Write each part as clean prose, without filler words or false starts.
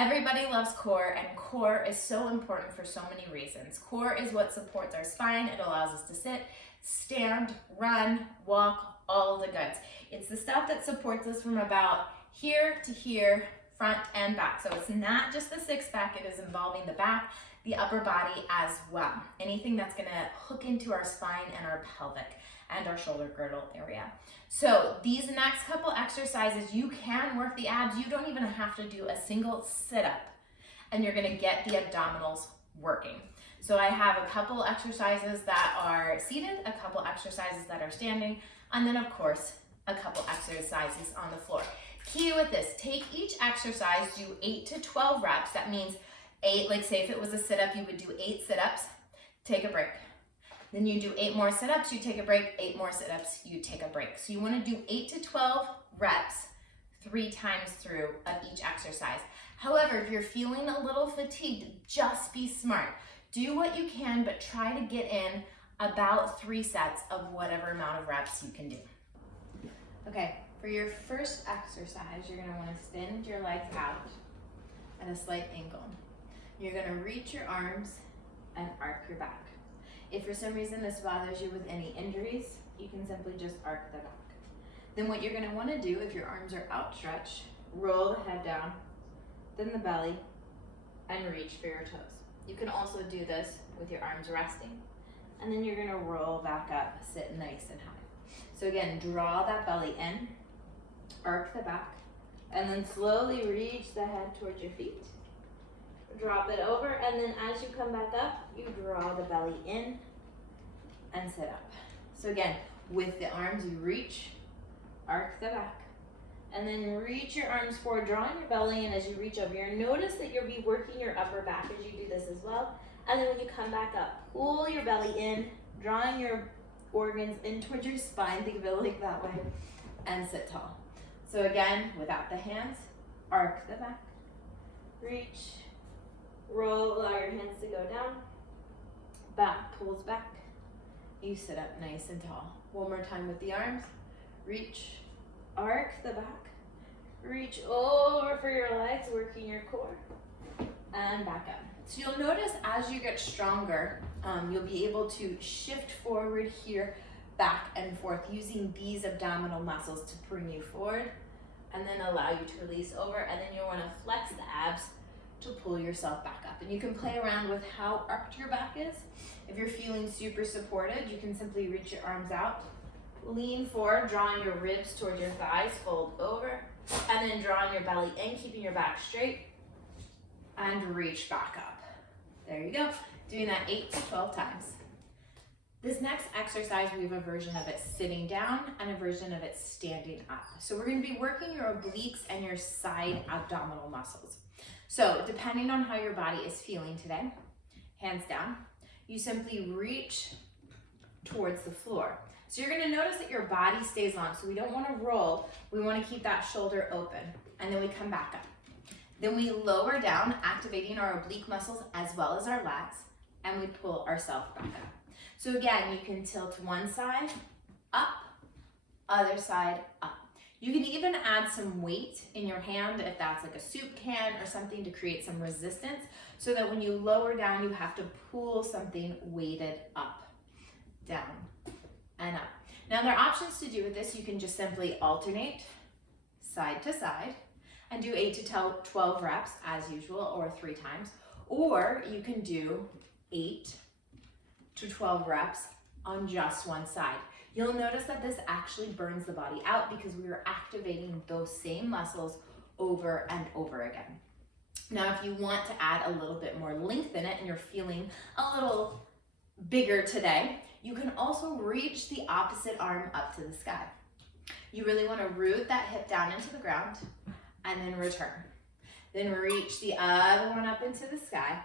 Everybody loves core, and core is so important for so many reasons. Core is what supports our spine. It allows us to sit, stand, run, walk, all of the goods. It's the stuff that supports us from about here to here, front and back. So it's not just the six pack, it is involving the back, the upper body as well. Anything that's gonna hook into our spine and our pelvic and our shoulder girdle area. So these next couple exercises, you can work the abs. You don't even have to do a single sit-up, and you're gonna get the abdominals working. So I have a couple exercises that are seated, a couple exercises that are standing, and then of course, a couple exercises on the floor. Key with this, take each exercise, do 8 to 12 reps. That means 8, like say if it was a sit-up, you would do 8 sit-ups, take a break. Then you do 8 more sit-ups, you take a break, 8 more sit-ups, you take a break. So you wanna do 8 to 12 reps 3 times through of each exercise. However, if you're feeling a little fatigued, just be smart. Do what you can, but try to get in about 3 sets of whatever amount of reps you can do. Okay, for your first exercise, you're gonna wanna extend your legs out at a slight angle. You're gonna reach your arms and arc your back. If for some reason this bothers you with any injuries, you can simply just arc the back. Then what you're gonna wanna do, if your arms are outstretched, roll the head down, then the belly, and reach for your toes. You can also do this with your arms resting. And then you're gonna roll back up, sit nice and high. So again, draw that belly in, arc the back, and then slowly reach the head towards your feet. Drop it over, and then as you come back up, you draw the belly in and sit up. So again, with the arms, you reach, arc the back, and then reach your arms forward, drawing your belly in as you reach over here. Notice that you'll be working your upper back as you do this as well. And then when you come back up, pull your belly in, drawing your organs in towards your spine, think of it like that way, and sit tall. So again, without the hands, arc the back, reach, roll, allow your hands to go down, back pulls back, you sit up nice and tall. One more time with the arms, reach, arc the back, reach over for your legs, working your core, and back up. So you'll notice as you get stronger, you'll be able to shift forward here, back and forth, using these abdominal muscles to bring you forward, and then allow you to release over, and then you'll wanna flex the abs to pull yourself back up. And you can play around with how arched your back is. If you're feeling super supported, you can simply reach your arms out, lean forward, drawing your ribs towards your thighs, fold over, and then drawing your belly in, keeping your back straight, and reach back up. There you go. Doing that 8 to 12 times. This next exercise, we have a version of it sitting down and a version of it standing up. So we're gonna be working your obliques and your side abdominal muscles. So depending on how your body is feeling today, hands down, you simply reach towards the floor. So you're gonna notice that your body stays long, so we don't wanna roll, we wanna keep that shoulder open, and then we come back up. Then we lower down, activating our oblique muscles as well as our lats, and we pull ourselves back up. So again, you can tilt one side, up, other side, up. You can even add some weight in your hand if that's like a soup can or something to create some resistance, so that when you lower down, you have to pull something weighted up, down, and up. Now there are options to do with this. You can just simply alternate side to side and do 8 to 12 reps as usual, or 3 times, or you can do 8 to 12 reps on just one side. You'll notice that this actually burns the body out because we are activating those same muscles over and over again. Now, if you want to add a little bit more length in it and you're feeling a little bigger today, you can also reach the opposite arm up to the sky. You really want to root that hip down into the ground and then return. Then reach the other one up into the sky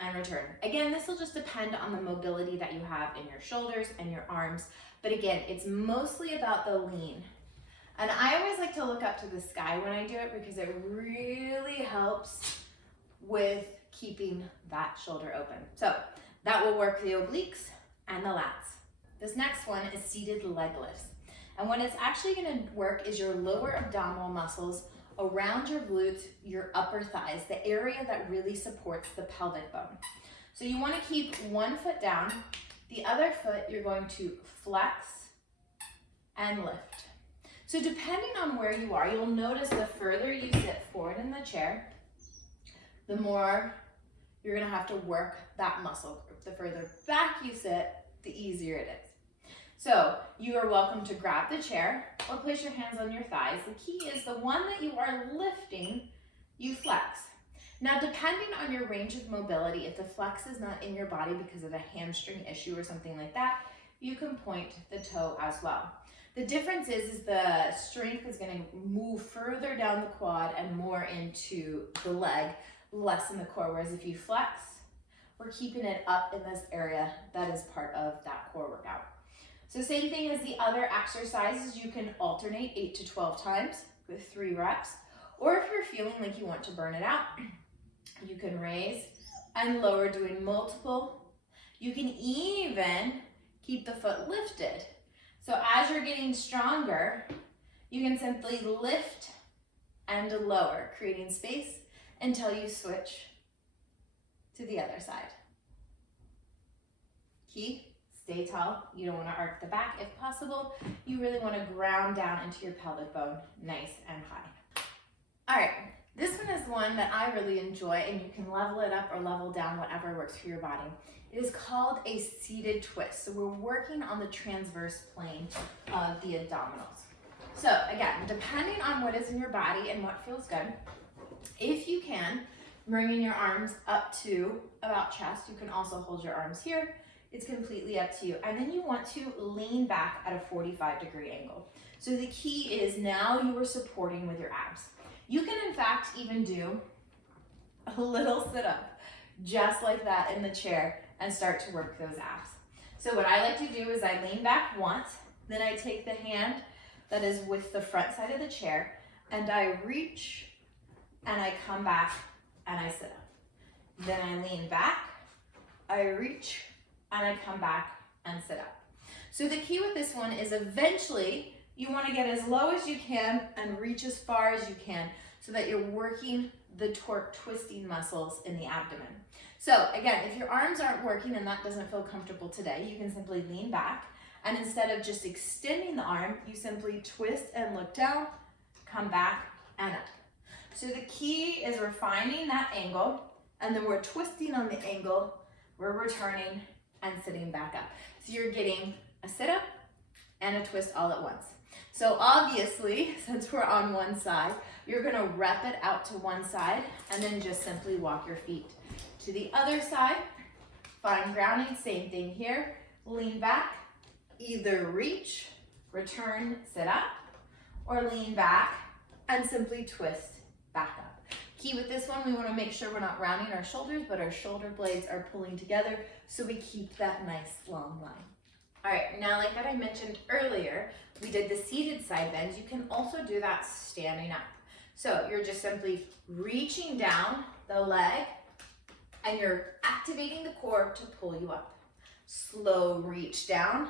and return. Again, this will just depend on the mobility that you have in your shoulders and your arms. But again, it's mostly about the lean. And I always like to look up to the sky when I do it because it really helps with keeping that shoulder open. So that will work the obliques and the lats. This next one is seated leg lifts. And what it's actually gonna work is your lower abdominal muscles around your glutes, your upper thighs, the area that really supports the pelvic bone. So you want to keep one foot down, the other foot you're going to flex and lift. So depending on where you are, you'll notice the further you sit forward in the chair, the more you're going to have to work that muscle group. The further back you sit, the easier it is. So you are welcome to grab the chair or place your hands on your thighs. The key is the one that you are lifting, you flex. Now, depending on your range of mobility, if the flex is not in your body because of a hamstring issue or something like that, you can point the toe as well. The difference is the strength is going to move further down the quad and more into the leg, less in the core. Whereas if you flex, we're keeping it up in this area that is part of that core workout. So same thing as the other exercises, you can alternate 8 to 12 times with 3 reps. Or if you're feeling like you want to burn it out, you can raise and lower doing multiple. You can even keep the foot lifted. So as you're getting stronger, you can simply lift and lower, creating space until you switch to the other side. Key, stay tall. You don't want to arc the back if possible. You really want to ground down into your pelvic bone nice and high. All right, this one is one that I really enjoy, and you can level it up or level down, whatever works for your body. It is called a seated twist. So we're working on the transverse plane of the abdominals. So again, depending on what is in your body and what feels good, if you can, bringing your arms up to about chest. You can also hold your arms here. It's completely up to you. And then you want to lean back at a 45-degree angle. So the key is now you are supporting with your abs. You can in fact even do a little sit-up just like that in the chair and start to work those abs. So what I like to do is I lean back once, then I take the hand that is with the front side of the chair and I reach and I come back and I sit up. Then I lean back, I reach, and I come back and sit up. So the key with this one is eventually you want to get as low as you can and reach as far as you can so that you're working the torque twisting muscles in the abdomen. So again, if your arms aren't working and that doesn't feel comfortable today, you can simply lean back, and instead of just extending the arm, you simply twist and look down, come back and up. So the key is we're finding that angle, and then we're twisting on the angle, we're returning and sitting back up. So you're getting a sit-up and a twist all at once. So obviously, since we're on one side, you're gonna rep it out to one side and then just simply walk your feet to the other side. Find grounding, same thing here. Lean back, either reach, return, sit up, or lean back and simply twist back up. Key with this one, we want to make sure we're not rounding our shoulders, but our shoulder blades are pulling together so we keep that nice long line. All right, now like that I mentioned earlier, we did the seated side bends. You can also do that standing up. So you're just simply reaching down the leg and you're activating the core to pull you up. Slow reach down,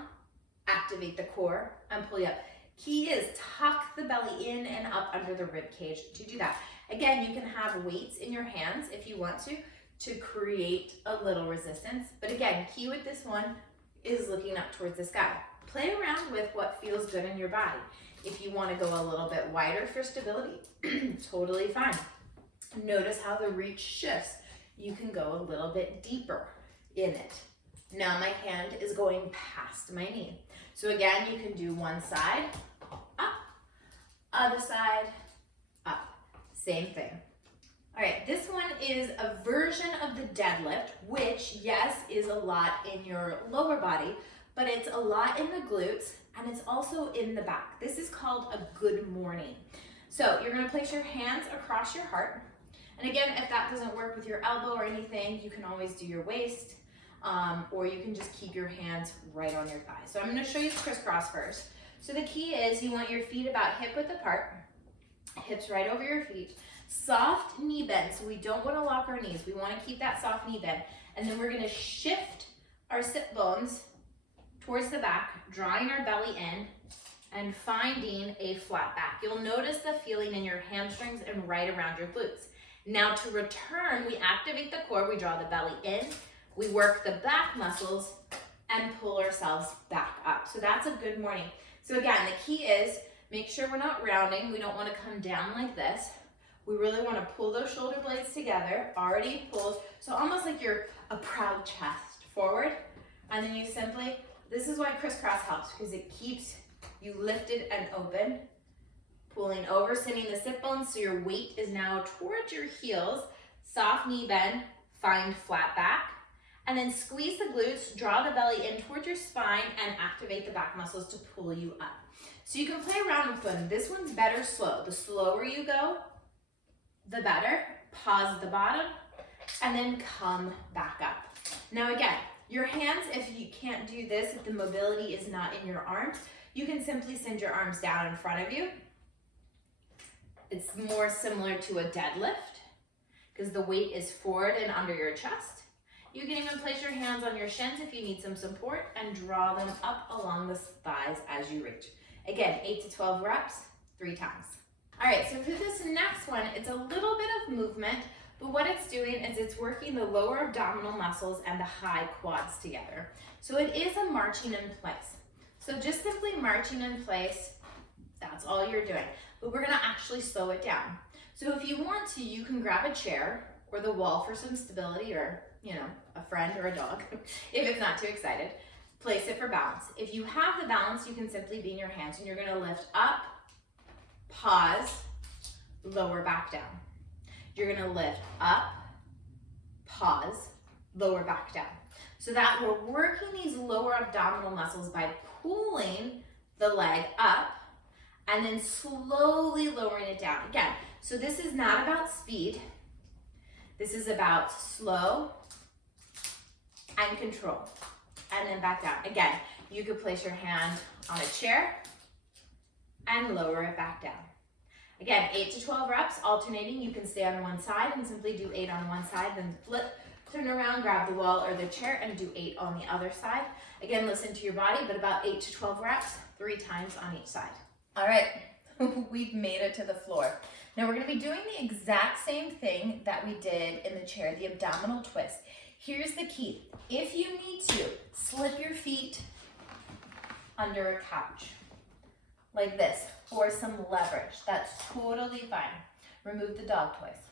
activate the core and pull you up. Key is tuck the belly in and up under the rib cage to do that. Again, you can have weights in your hands if you want to create a little resistance. But again, key with this one is looking up towards the sky. Play around with what feels good in your body. If you want to go a little bit wider for stability, totally fine. Notice how the reach shifts. You can go a little bit deeper in it. Now my hand is going past my knee. So again, you can do one side, up, other side, up. Same thing. All right, this one is a version of the deadlift, which, yes, is a lot in your lower body, but it's a lot in the glutes, and it's also in the back. This is called a good morning. So you're gonna place your hands across your heart. And again, if that doesn't work with your elbow or anything, you can always do your waist, or you can just keep your hands right on your thigh. So I'm gonna show you the crisscross first. So the key is you want your feet about hip width apart, hips right over your feet. Soft knee bend, so we don't want to lock our knees. We want to keep that soft knee bend. And then we're going to shift our sit bones towards the back, drawing our belly in and finding a flat back. You'll notice the feeling in your hamstrings and right around your glutes. Now to return, we activate the core, we draw the belly in, we work the back muscles and pull ourselves back up. So that's a good morning. So again, the key is make sure we're not rounding. We don't want to come down like this. We really want to pull those shoulder blades together, already pulled. So almost like you're a proud chest forward. And then you simply, this is why crisscross helps, because it keeps you lifted and open. Pulling over, sending the sit bones so your weight is now towards your heels. Soft knee bend, find flat back. And then squeeze the glutes, draw the belly in towards your spine and activate the back muscles to pull you up. So you can play around with one. This one's better slow. The slower you go, the better. Pause at the bottom and then come back up. Now again, your hands, if you can't do this, if the mobility is not in your arms, you can simply send your arms down in front of you. It's more similar to a deadlift because the weight is forward and under your chest. You can even place your hands on your shins if you need some support and draw them up along the thighs as you reach. Again, 8 to 12 reps, 3 times. All right, so for this next one, it's a little bit of movement, but what it's doing is it's working the lower abdominal muscles and the high quads together. So it is a marching in place. So just simply marching in place, that's all you're doing. But we're gonna actually slow it down. So if you want to, you can grab a chair or the wall for some stability, or a friend or a dog, if it's not too excited. Place it for balance. If you have the balance, you can simply be in your hands and you're gonna lift up, pause, lower back down. You're gonna lift up, pause, lower back down. So that we're working these lower abdominal muscles by pulling the leg up and then slowly lowering it down. Again, so this is not about speed. This is about slow and control. And then back down. Again, you could place your hand on a chair and lower it back down. Again, 8 to 12 reps, alternating. You can stay on one side and simply do 8 on one side, then flip, turn around, grab the wall or the chair and do 8 on the other side. Again, listen to your body, but about 8 to 12 reps, 3 times on each side. All right, we've made it to the floor. Now we're gonna be doing the exact same thing that we did in the chair, the abdominal twist. Here's the key. If you need to, slip your feet under a couch, like this, for some leverage. That's totally fine. Remove the dog twist.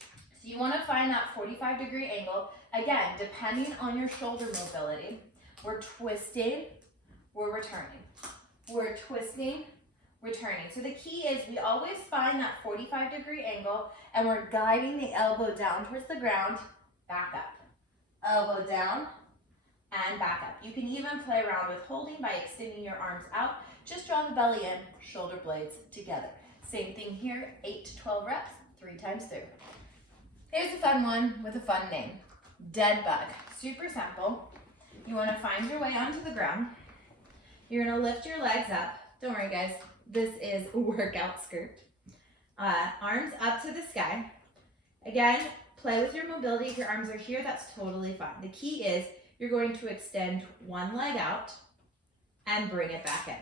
So you wanna find that 45-degree angle. Again, depending on your shoulder mobility, we're twisting, we're returning. We're twisting, returning. So the key is we always find that 45-degree angle and we're guiding the elbow down towards the ground, back up. Elbow down and back up. You can even play around with holding by extending your arms out. Just draw the belly in, shoulder blades together. Same thing here, 8 to 12 reps, 3 times through. Here's a fun one with a fun name, dead bug. Super simple. You wanna find your way onto the ground. You're gonna lift your legs up. Don't worry guys, this is a workout skirt. Arms up to the sky. Again, play with your mobility. If your arms are here, that's totally fine. The key is you're going to extend one leg out and bring it back in.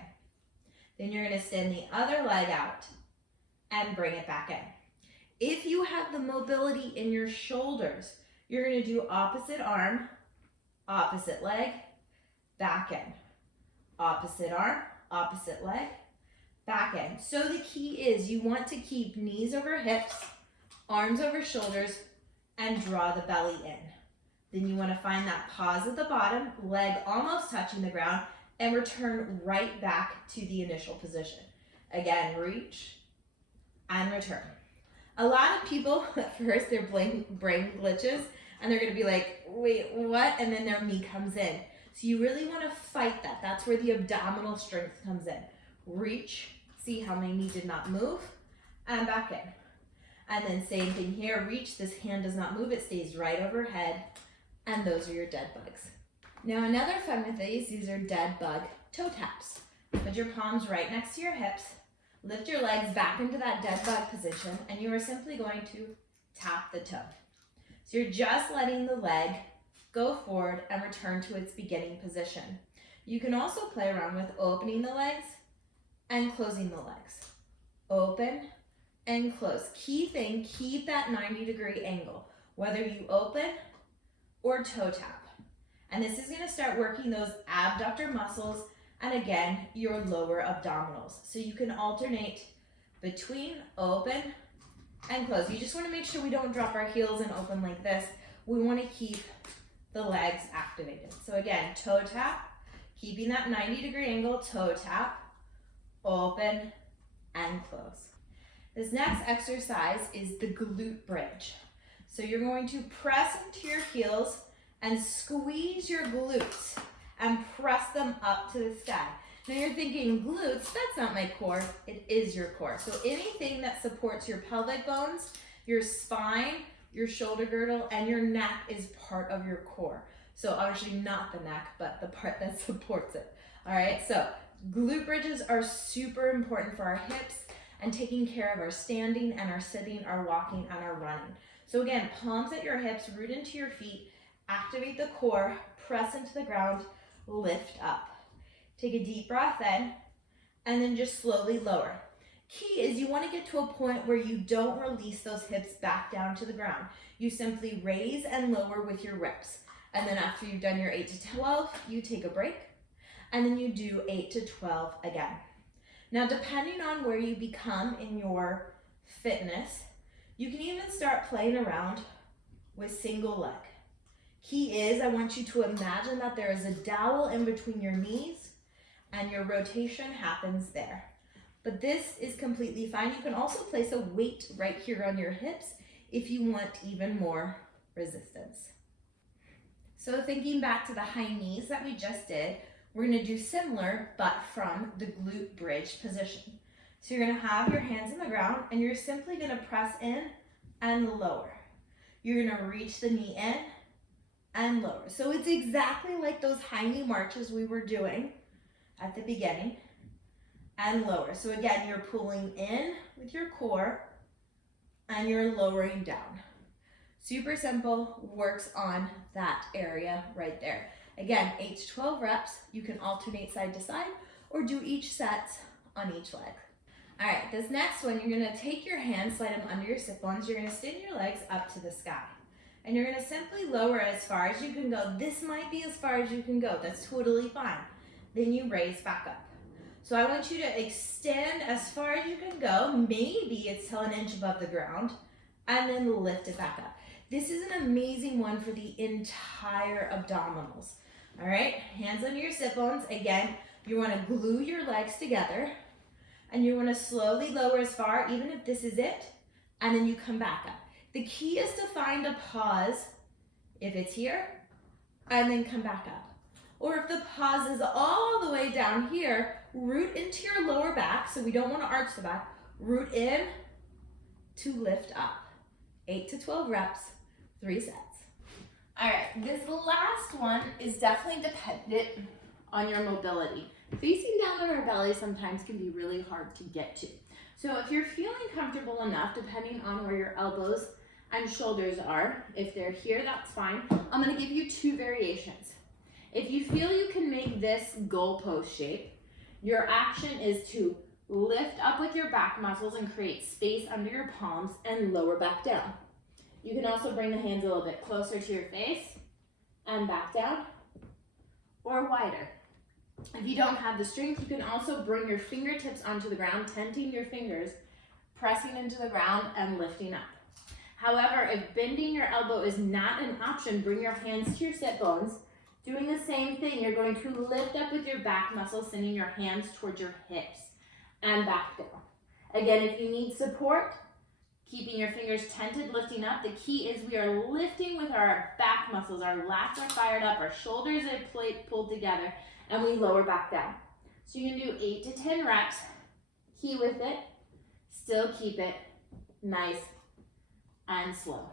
Then you're going to send the other leg out and bring it back in. If you have the mobility in your shoulders, you're going to do opposite arm, opposite leg, back in. Opposite arm, opposite leg, back in. So the key is you want to keep knees over hips, arms over shoulders, and draw the belly in. Then you want to find that pause at the bottom, leg almost touching the ground, and return right back to the initial position. Again, reach and return. A lot of people, at first, their brain glitches, and they're going to be like, wait, what? And then their knee comes in. So you really want to fight that. That's where the abdominal strength comes in. Reach, see how my knee did not move, and back in. And then same thing here, reach, this hand does not move, it stays right overhead, and those are your dead bugs. Now another fun with these are dead bug toe taps. Put your palms right next to your hips, lift your legs back into that dead bug position, and you are simply going to tap the toe. So you're just letting the leg go forward and return to its beginning position. You can also play around with opening the legs and closing the legs. Open and close. Key thing, keep that 90-degree angle, whether you open or toe tap. And this is gonna start working those abductor muscles and again, your lower abdominals. So you can alternate between open and close. You just wanna make sure we don't drop our heels and open like this. We wanna keep the legs activated. So again, toe tap, keeping that 90-degree angle, toe tap, open and close. This next exercise is the glute bridge. So you're going to press into your heels and squeeze your glutes and press them up to the sky. Now you're thinking, glutes, that's not my core. It is your core. So anything that supports your pelvic bones, your spine, your shoulder girdle, and your neck is part of your core. So obviously not the neck, but the part that supports it. All right, so glute bridges are super important for our hips and taking care of our standing and our sitting, our walking, and our running. So again, palms at your hips, root into your feet, activate the core, press into the ground, lift up. Take a deep breath in, and then just slowly lower. Key is you want to get to a point where you don't release those hips back down to the ground. You simply raise and lower with your reps. And then after you've done your 8 to 12, you take a break, and then you do 8 to 12 again. Now, depending on where you become in your fitness, you can even start playing around with single leg. Key is I want you to imagine that there is a dowel in between your knees and your rotation happens there. But this is completely fine. You can also place a weight right here on your hips if you want even more resistance. So thinking back to the high knees that we just did, we're gonna do similar, but from the glute bridge position. So you're gonna have your hands on the ground and you're simply gonna press in and lower. You're gonna reach the knee in and lower. So it's exactly like those high knee marches we were doing at the beginning, and lower. So again, you're pulling in with your core and you're lowering down. Super simple, works on that area right there. Again, 8 to 12 reps. You can alternate side to side or do each set on each leg. All right, this next one, you're gonna take your hands, slide them under your sit bones. You're gonna extend your legs up to the sky. And you're gonna simply lower as far as you can go. This might be as far as you can go. That's totally fine. Then you raise back up. So I want you to extend as far as you can go. Maybe it's till an inch above the ground, and then lift it back up. This is an amazing one for the entire abdominals. All right, hands under your sit bones. Again, you wanna glue your legs together, and you wanna slowly lower as far, even if this is it, and then you come back up. The key is to find a pause if it's here, and then come back up. Or if the pause is all the way down here, root into your lower back, so we don't want to arch the back. Root in to lift up. 8 to 12 reps, 3 sets. All right, this last one is definitely dependent on your mobility. Facing down on our belly sometimes can be really hard to get to. So if you're feeling comfortable enough, depending on where your elbows and shoulders are, if they're here, that's fine. I'm gonna give you 2 variations. If you feel you can make this goalpost shape, your action is to lift up with your back muscles and create space under your palms and lower back down. You can also bring the hands a little bit closer to your face and back down, or wider. If you don't have the strength, you can also bring your fingertips onto the ground, tenting your fingers, pressing into the ground and lifting up. However, if bending your elbow is not an option, bring your hands to your sit bones. Doing the same thing, you're going to lift up with your back muscles, sending your hands towards your hips and back down. Again, if you need support, keeping your fingers tented, lifting up. The key is we are lifting with our back muscles. Our lats are fired up, our shoulders are pulled together, and we lower back down. So you can do 8 to 10 reps. Key with it, still keep it nice and slow.